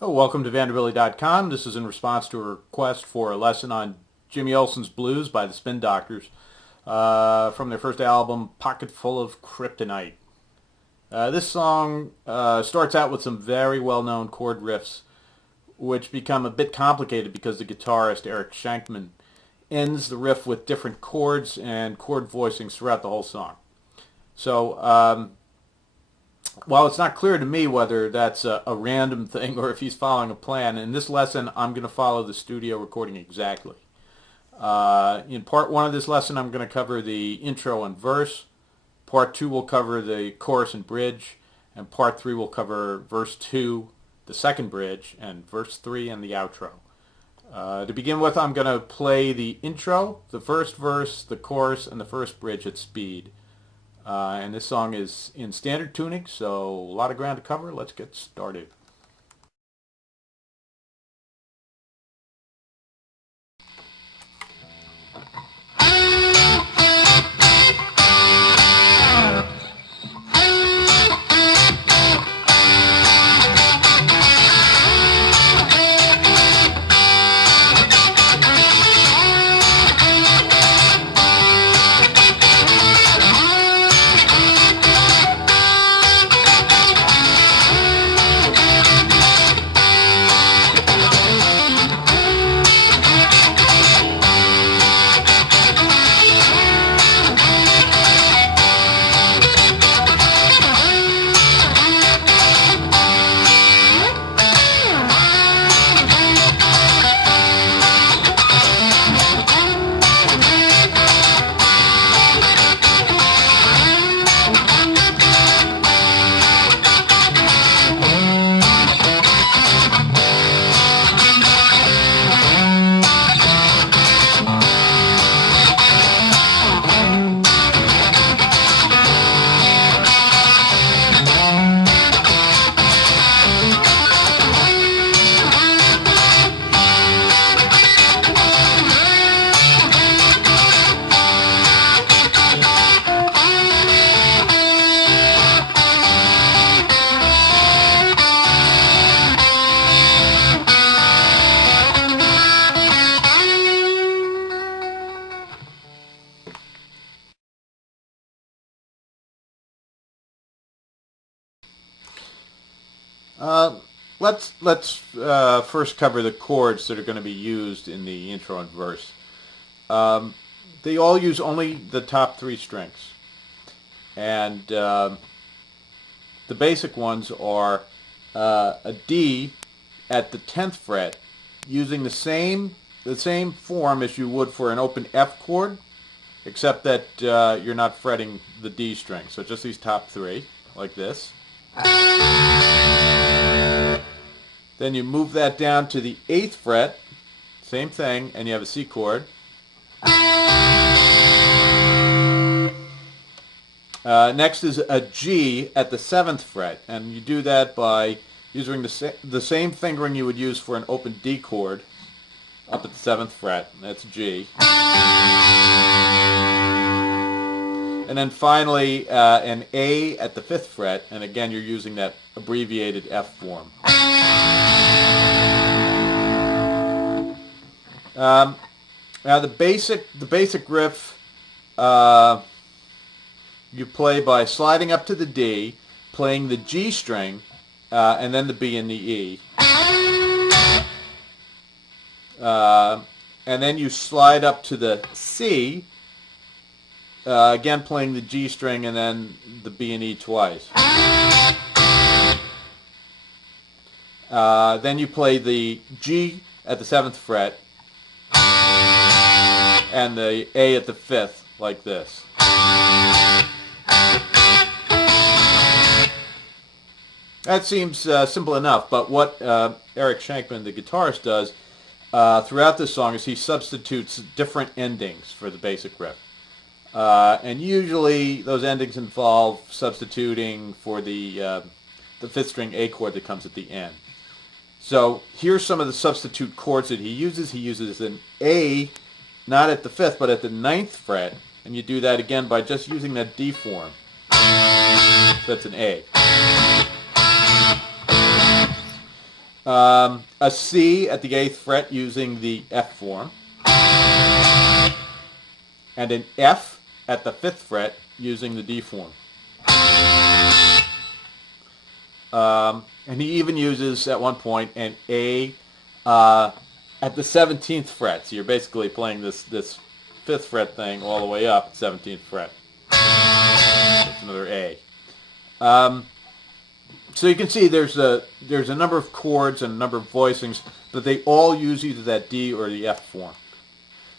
Oh, welcome to Vanderbilly.com. This is in response to a request for a lesson on Jimmy Olsen's Blues by the Spin Doctors from their first album, Pocket Full of Kryptonite. This song starts out with some very well-known chord riffs, which become a bit complicated because the guitarist, Eric Shankman, ends the riff with different chords and chord voicings throughout the whole song. So, while it's not clear to me whether that's a random thing or if he's following a plan, in this lesson I'm going to follow the studio recording exactly. In part one of this lesson I'm going to cover the intro and verse. Part two will cover the chorus and bridge. And part three will cover verse two, the second bridge, and verse three and the outro. To begin with, I'm going to play the intro, the first verse, the chorus, and the first bridge at speed. And this song is in standard tuning, so a lot of ground to cover. Let's get started. Uh, let's first cover the chords that are going to be used in the intro and verse. They all use only the top three strings, and the basic ones are a D at the 10th fret, using the same form as you would for an open F chord, except that you're not fretting the D string. So just these top three, like this. Then you move that down to the 8th fret, same thing, and you have a C chord. Next is a G at the 7th fret, and you do that by using the same fingering you would use for an open D chord up at the 7th fret. That's G. And then finally an A at the 5th fret, and again you're using that abbreviated F form. Now the basic riff you play by sliding up to the D, playing the G string, and then the B and the E. And then you slide up to the C, again playing the G string and then the B and E twice. Then you play the G at the 7th fret and the A at the 5th, like this. That seems simple enough, but what Eric Shankman, the guitarist, does throughout this song is he substitutes different endings for the basic riff. And usually those endings involve substituting for the 5th string A chord that comes at the end. So here's some of the substitute chords that he uses. He uses an A, not at the 5th, but at the 9th fret, and you do that again by just using that D form. So that's an A. A C at the 8th fret using the F form, and an F at the 5th fret using the D form. And he even uses, at one point, an A at the 17th fret. So you're basically playing this 5th fret thing all the way up, 17th fret. That's another A. So you can see there's a number of chords and a number of voicings, but they all use either that D or the F form.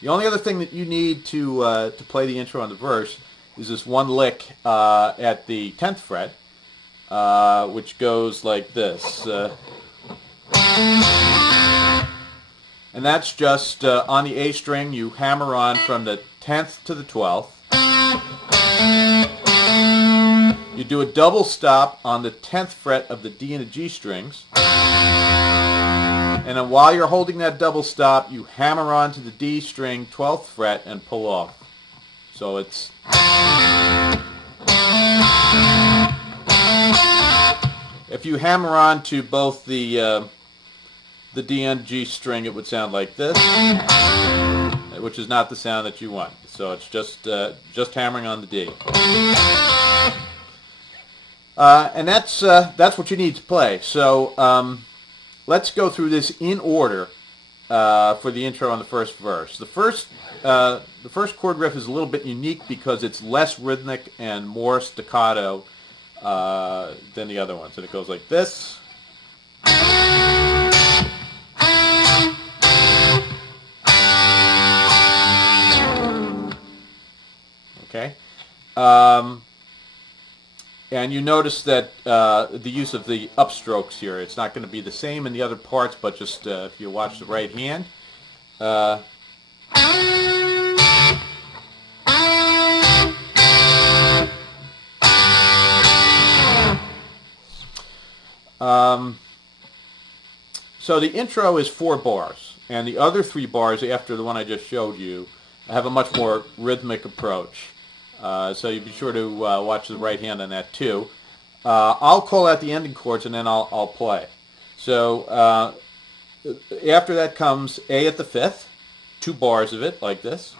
The only other thing that you need to play the intro on the verse is this one lick at the 10th fret, which goes like this. And that's just on the A string, you hammer on from the 10th to the 12th. You do a double stop on the 10th fret of the D and the G strings. And then while you're holding that double stop, you hammer on to the D string, 12th fret, and pull off. So it's... If you hammer on to both the D and G string, it would sound like this, which is not the sound that you want. So it's just hammering on the D. And that's what you need to play. So let's go through this in order for the intro on the first verse. The first chord riff is a little bit unique because it's less rhythmic and more staccato than the other ones. And it goes like this. Okay. And you notice that the use of the upstrokes here, it's not going to be the same in the other parts, but just if you watch the right hand. So the intro is 4 bars, and the other 3 bars after the one I just showed you have a much more rhythmic approach. So you be sure to watch the right hand on that too. I'll call out the ending chords and then I'll play. So after that comes A at the 5th, 2 bars of it like this.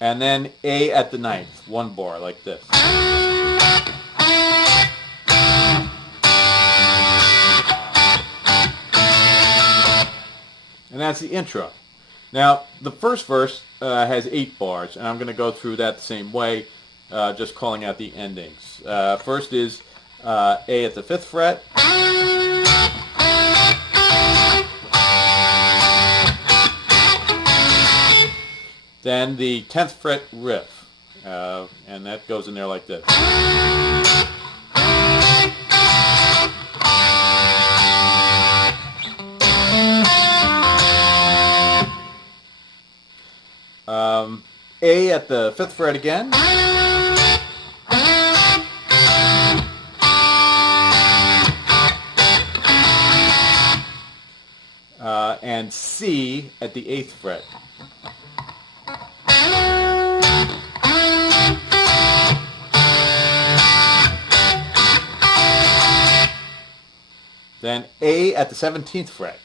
And then A at the 9th, 1 bar like this. And that's the intro. Now, the first verse has 8 bars, and I'm going to go through that the same way, just calling out the endings. First is A at the 5th fret. Then the 10th fret riff, and that goes in there like this. A at the 5th fret again. And C at the 8th fret. Then A at the 17th fret.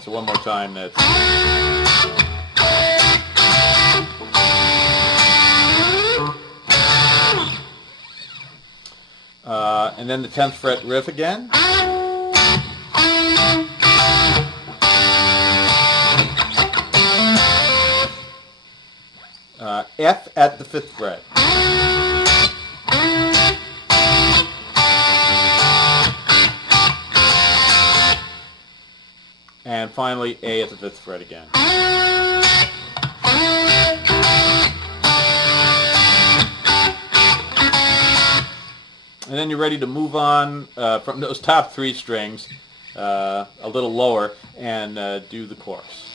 So one more time, that's... and then the 10th fret riff again. F at the 5th fret. And finally, A at the 5th fret again. And then you're ready to move on from those top 3 strings a little lower and do the chorus.